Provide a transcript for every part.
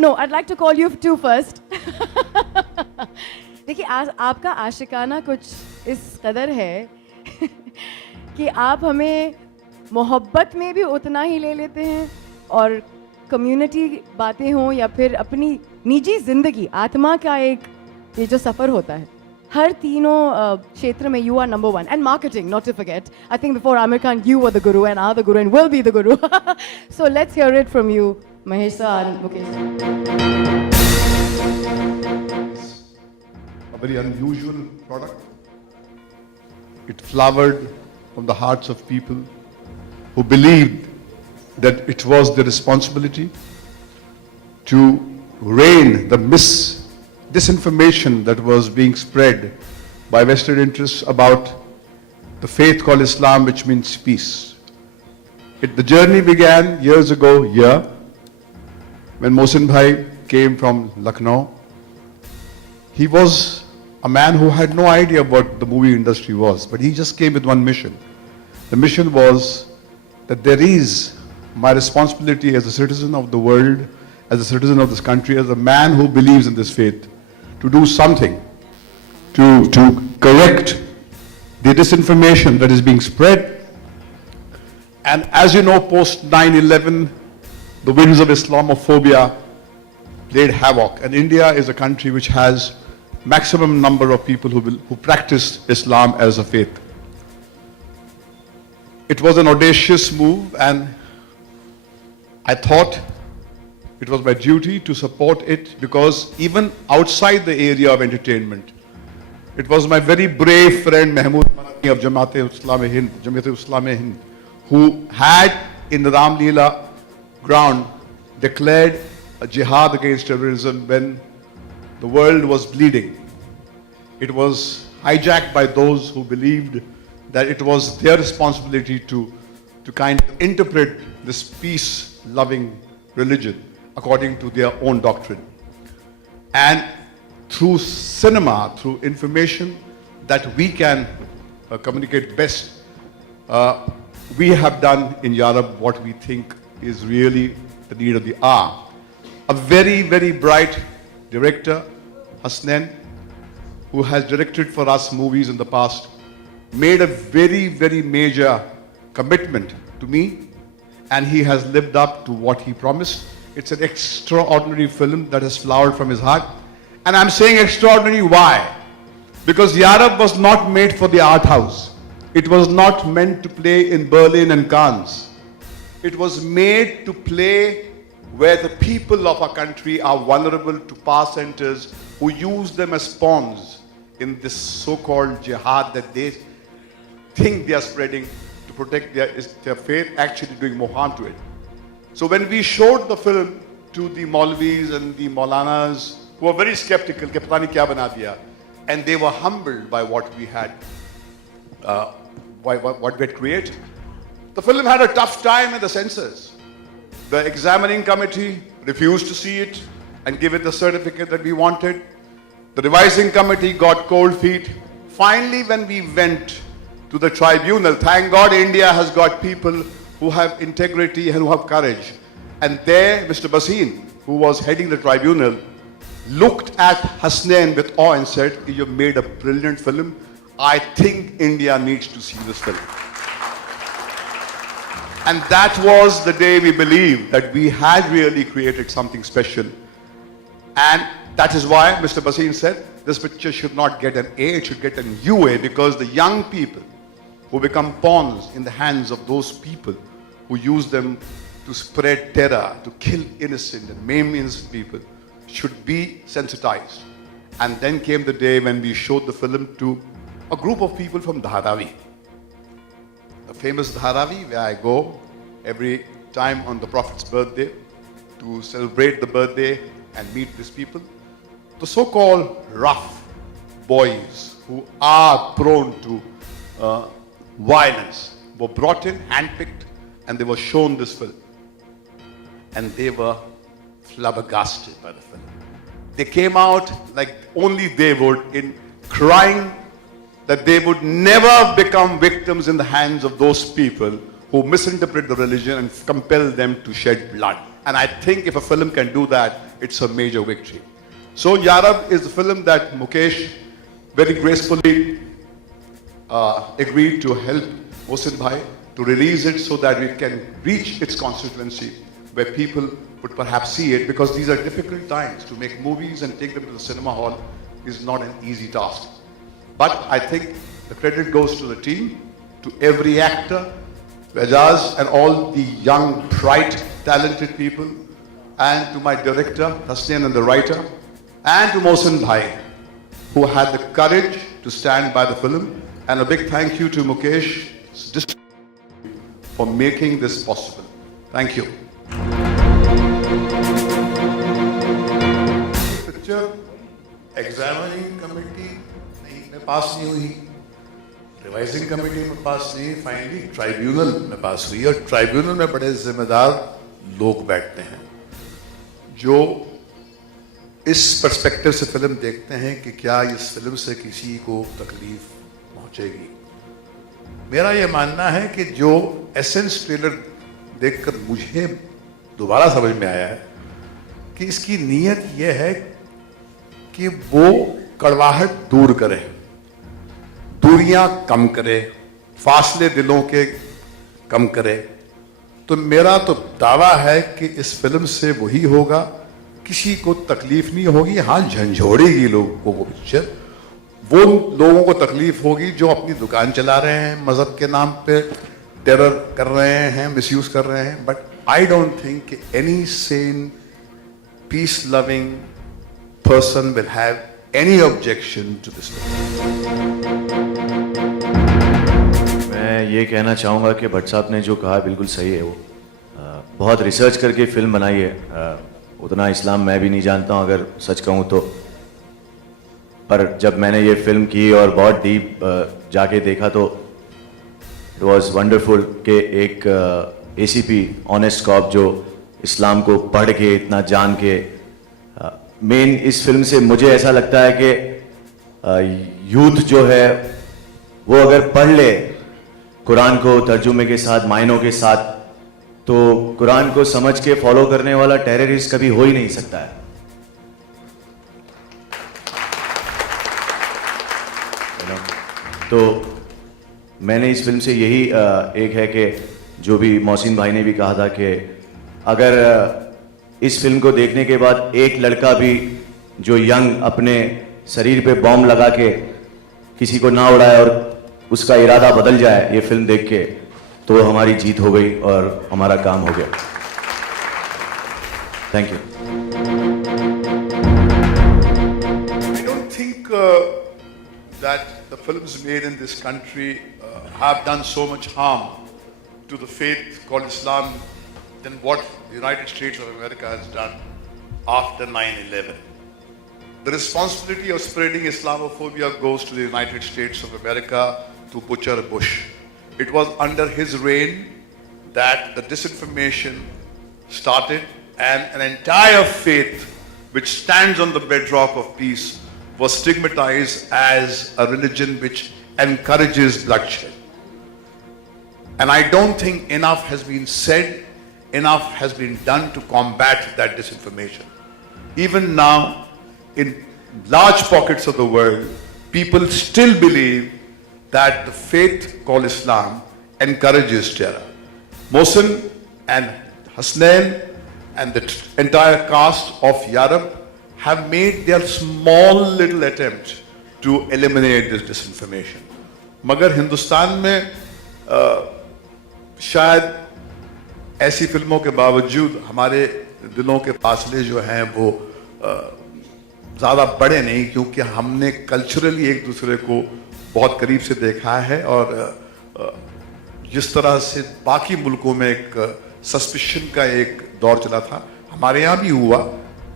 no, I'd like to call you two first. देखिए आपका आशिकाना कुछ इस कदर है कि आप हमें मोहब्बत में भी उतना ही ले लेते हैं और कम्युनिटी बातें हों या फिर अपनी निजी ज़िंदगी आत्मा का एक ये जो सफ़र होता है हर तीनों क्षेत्र में you are number one and marketing not to forget. I think before Amir Khan you were the guru and are the guru and will be the guru. So let's hear it from you, Mahesh sir and Mukesh. A very unusual product. It flowered from the hearts of people who believed that it was their responsibility to rein the disinformation that was being spread by vested interests about the faith called Islam, which means peace. The journey began years ago here when Mohsin Bhai came from Lucknow. He was a man who had no idea what the movie industry was, but he just came with one mission. The mission was that there is my responsibility as a citizen of the world, as a citizen of this country, as a man who believes in this faith, to do something to correct the disinformation that is being spread. And as you know, post 9/11, the winds of Islamophobia played havoc. And India is a country which has maximum number of people who practice Islam as a faith. It was an audacious move, and I thought it was my duty to support it, because even outside the area of entertainment, it was my very brave friend Mahmood Manani of Jamiat-e-Islam-e Hind, who had in the Ram Leela ground declared a jihad against terrorism when the world was bleeding. It was hijacked by those who believed that it was their responsibility to kind of interpret this peace-loving religion according to their own doctrine. And through cinema, through information that we can communicate best, we have done in Yarab what we think is really the need of the hour. A very, very bright director, Hasnain, who has directed for us movies in the past, made a very, very major commitment to me, and he has lived up to what he promised. It's an extraordinary film that has flowered from his heart. And I'm saying extraordinary, why? Because Yarab was not made for the art house. It was not meant to play in Berlin and Cannes. It was made to play where the people of our country are vulnerable to power centers who use them as pawns in this so-called jihad that they think they are spreading to protect their faith, actually doing more harm to it. So when we showed the film to the Maulvis and the Maulanas, who were very skeptical, कि पता नहीं क्या बना दिया, and they were humbled by what we had, what we had created. The film had a tough time in the censors. The examining committee refused to see it and give it the certificate that we wanted. The revising committee got cold feet. Finally, when we went to the tribunal, thank God India has got people who have integrity and who have courage. And there, Mr. Bhasin, who was heading the tribunal, looked at Hasnain with awe and said, "You've made a brilliant film. I think India needs to see this film." And that was the day we believed that we had really created something special. And that is why Mr. Bhasin said, this picture should not get an A, it should get an UA, because the young people who become pawns in the hands of those people who use them to spread terror, to kill innocent and maim innocent people, should be sensitized. And then came the day when we showed the film to a group of people from Dharavi. The famous Dharavi, where I go every time on the Prophet's birthday to celebrate the birthday and meet these people. The so-called rough boys who are prone to violence were brought in, handpicked, and they were shown this film. And they were flabbergasted by the film. They came out like only they would, in crying that they would never become victims in the hands of those people who misinterpret the religion and compel them to shed blood. And I think if a film can do that, it's a major victory. So Yarab is the film that Mukesh very gracefully agreed to help Mohsin Bhai to release it so that we can reach its constituency where people would perhaps see it, because these are difficult times. To make movies and take them to the cinema hall is not an easy task. But I think the credit goes to the team, to every actor, to Ajaz and all the young, bright, talented people, and to my director, Hasnain, and the writer, and to Mohsin Bhai, who had the courage to stand by the film. And a big thank you to Mukesh for making this possible. Thank you. Picture examining committee में पास नहीं हुई, revising committee में पास नहीं, finally tribunal में पास हुई, और tribunal में बड़े जिम्मेदार लोग बैठते हैं जो इस पर्सपेक्टिव से फिल्म देखते हैं कि क्या इस फिल्म से किसी को तकलीफ पहुंचेगी। मेरा यह मानना है कि जो एसेंस ट्रेलर देखकर मुझे दोबारा समझ में आया है कि इसकी नीयत यह है कि वो कड़वाहट दूर करे, दूरियां कम करे, फासले दिलों के कम करे। तो मेरा तो दावा है कि इस फिल्म से वही होगा, किसी को तकलीफ नहीं होगी। हाँ, झंझोड़ेगी लोगों को पिक्चर, वो लोगों को तकलीफ होगी जो अपनी दुकान चला रहे हैं, मजहब के नाम पे टेरर कर रहे हैं, मिसयूज कर रहे हैं। But I don't think any Sen peace loving person will have any objection to this film. मैं ये कहना चाहूँगा कि भट्ट साहब ने जो कहा बिल्कुल सही है। वो बहुत रिसर्च करके फिल्म बनाई है। उतना इस्लाम मैं भी नहीं जानता हूँ अगर सच कहूँ तो, पर जब मैंने ये फिल्म की और बहुत डीप जाके देखा तो इट वाज वंडरफुल कि एक एसीपी ऑनेस्ट कॉप जो इस्लाम को पढ़ के इतना जान के, मेन इस फिल्म से मुझे ऐसा लगता है कि यूथ जो है वो अगर पढ़ ले कुरान को तर्जुमे के साथ, मायनों के साथ, तो कुरान को समझ के फॉलो करने वाला टेररिस्ट कभी हो ही नहीं सकता है। तो मैंने इस फिल्म से यही एक है कि जो भी मोहसिन भाई ने भी कहा था कि अगर इस फिल्म को देखने के बाद एक लड़का भी जो यंग अपने शरीर पे बॉम्ब लगा के किसी को ना उड़ाए और उसका इरादा बदल जाए ये फिल्म देख के, तो हमारी जीत हो गई और हमारा काम हो गया। Thank you. I don't think that the films made in this country have done so much harm to the faith called Islam than what the United States of America has done after 9/11. The responsibility of spreading Islamophobia goes to the United States of America, to Butcher Bush. It was under his reign that the disinformation started, and an entire faith which stands on the bedrock of peace was stigmatized as a religion which encourages bloodshed. And I don't think enough has been said, enough has been done to combat that disinformation. Even now, in large pockets of the world, people still believe that the faith called Islam encourages terror. Mohsin and Hasnain and the entire cast of Yarab have made their small little attempt to eliminate this disinformation. मगर हिंदुस्तान में शायद ऐसी फिल्मों के बावजूद हमारे दिलों के फासले जो हैं वो ज़्यादा बड़े नहीं, क्योंकि हमने कल्चरली एक दूसरे को बहुत करीब से देखा है। और जिस तरह से बाकी मुल्कों में एक सस्पिशन का एक दौर चला था, हमारे यहाँ भी हुआ,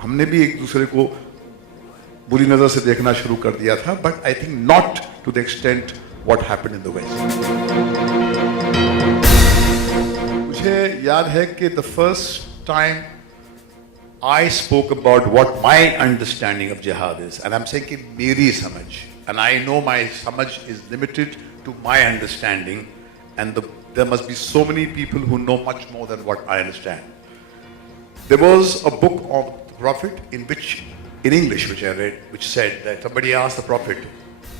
हमने भी एक दूसरे को बुरी नज़र से देखना शुरू कर दिया था। But I think not to the extent what happened in the west. मुझे याद है कि the first time I spoke about what my understanding of jihad is, and I'm saying कि मेरी समझ, and I know my समझ is limited to my understanding, and there must be so many people who know much more than what I understand. There was a book of the Prophet in which, in English, which I read, which said that somebody asked the Prophet,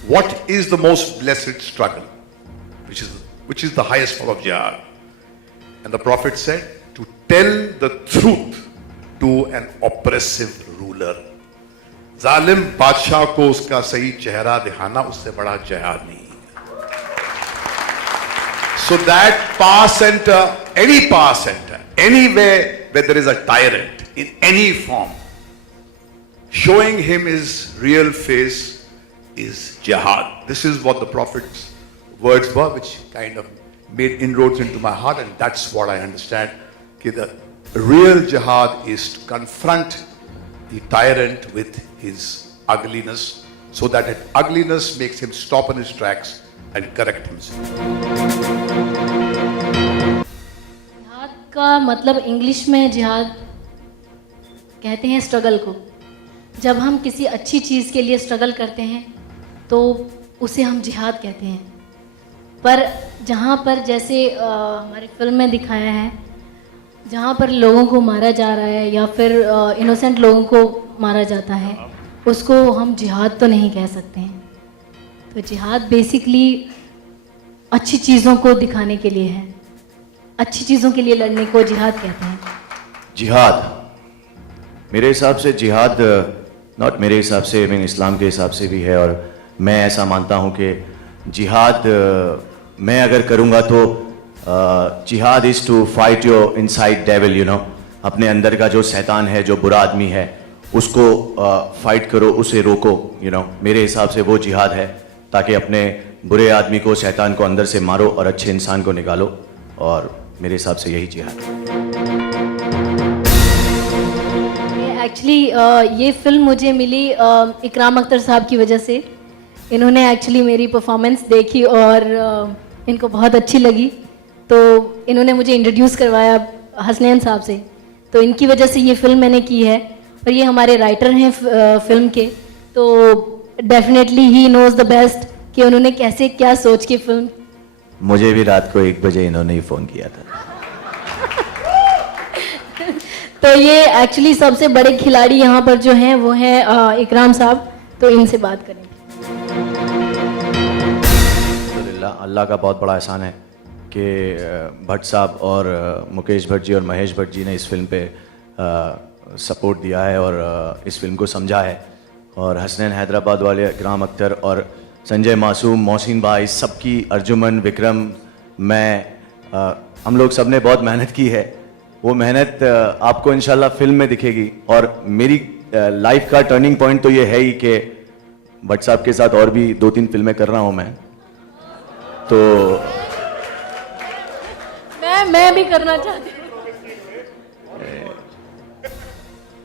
"What is the most blessed struggle? Which is the highest form of jihad?" And the Prophet said, "To tell the truth to an oppressive ruler." जालिम बादशाह को उसका सही चेहरा दिखाना उससे बड़ा जिहाद नहीं है. So that power center, any power center, anywhere where there is a tyrant in any form, showing him his real face is jihad. This is what the Prophet's words were, which kind of made inroads into my heart, and that's what I understand. That the real jihad is to confront the tyrant with his ugliness, so that that ugliness makes him stop in his tracks and correct himself. जिहाद का मतलब English में जिहाद कहते हैं struggle को. जब हम किसी अच्छी चीज़ के लिए स्ट्रगल करते हैं तो उसे हम जिहाद कहते हैं. पर जहाँ पर जैसे हमारी फिल्म में दिखाया है, जहाँ पर लोगों को मारा जा रहा है या फिर इनोसेंट लोगों को मारा जाता है, उसको हम जिहाद तो नहीं कह सकते हैं. तो जिहाद बेसिकली अच्छी चीज़ों को दिखाने के लिए है. अच्छी चीज़ों के लिए लड़ने को जिहाद कहते हैं. जिहाद मेरे हिसाब से जिहाद, नॉट मेरे हिसाब से, मैं इस्लाम के हिसाब से भी है. और मैं ऐसा मानता हूँ कि जिहाद मैं अगर करूँगा तो जिहाद is to fight your inside devil, you know. अपने अंदर का जो शैतान है, जो बुरा आदमी है, उसको फाइट करो, उसे रोको, यू नो. मेरे हिसाब से वो जिहाद है, ताकि अपने बुरे आदमी को, शैतान को अंदर से मारो और अच्छे इंसान को निकालो. और मेरे हिसाब से यही जिहाद है. एक्चुअली ये फिल्म मुझे मिली इकराम अख्तर साहब की वजह से. इन्होंने एक्चुअली मेरी परफॉर्मेंस देखी और इनको बहुत अच्छी लगी, तो इन्होंने मुझे इंट्रोड्यूस करवाया हसनैन साहब से. तो इनकी वजह से ये फिल्म मैंने की है. और ये हमारे राइटर हैं फिल्म के, तो definitely he knows the best कि उन्होंने कैसे क्या सोच के फिल्म. मुझे भी रात को 1 बजे इन्होंने ही फ़ोन किया था. तो ये एक्चुअली सबसे बड़े खिलाड़ी यहाँ पर जो हैं वो हैं इकराम साहब. तो इनसे बात करेंगे. अल्लाह का बहुत बड़ा एहसान है कि भट्ट साहब और मुकेश भट्ट जी और महेश भट्ट जी ने इस फिल्म पे सपोर्ट दिया है और इस फिल्म को समझा है. और हसनैन हैदराबाद वाले, इकराम अख्तर और संजय मासूम, मोहसिन भाई, सबकी, अर्जुमन, विक्रम, मैं, हम लोग सब ने बहुत मेहनत की है. वो मेहनत आपको इंशाल्लाह फिल्म में दिखेगी. और मेरी लाइफ का टर्निंग पॉइंट तो ये है ही कि भट्ट साहब के साथ और भी 2-3 फिल्में कर रहा हूँ मैं. तो मैं भी करना चाहती हूँ.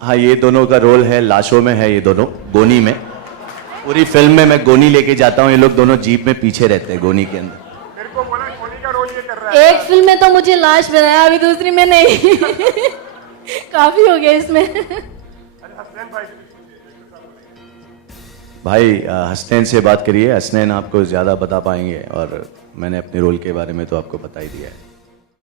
हाँ, ये दोनों का रोल है, लाशों में है ये दोनों, गोनी में. पूरी फिल्म में मैं गोनी लेके जाता हूँ, ये लोग दोनों जीप में पीछे रहते हैं गोनी के अंदर. मेरे को बोला गोनी का रोल ये कर रहा है. एक फिल्म में तो मुझे लाश बनाया, अभी दूसरी में नहीं. काफी हो गया इसमें. हसनैन भाई भाई हसनैन से बात करिए, हसनैन आपको ज़्यादा बता पाएंगे और मैंने अपने रोल के बारे में तो आपको बता ही दिया है.